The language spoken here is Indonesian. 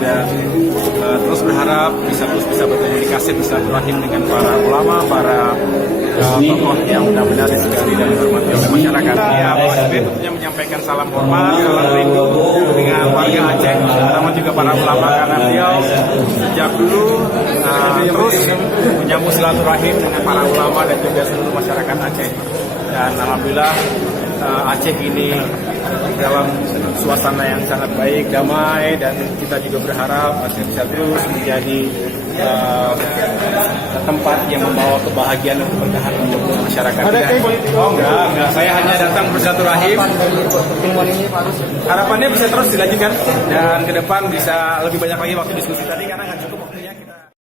juga terus berharap bisa berkomunikasi, bersilaturahim dengan para ulama, para tokoh yang benar-benar dihargai dan dihormati oleh masyarakat. Ya, Pak SBY tentunya menyampaikan salam hormat, salam rindu dengan warga Aceh, terutama juga para ulama, karena beliau sejak dulu terus menyambung silaturahim dengan para ulama dan juga seluruh masyarakat Aceh. Dan alhamdulillah Aceh ini dalam suasana yang sangat baik, damai, dan kita juga berharap Aceh bisa terus menjadi tempat yang membawa kebahagiaan dan keberkahan untuk masyarakat. Oh enggak, saya hanya datang bersilaturahim. Harapannya bisa terus dilanjutkan dan ke depan bisa lebih banyak lagi waktu diskusi tadi karena nggak cukup waktunya kita.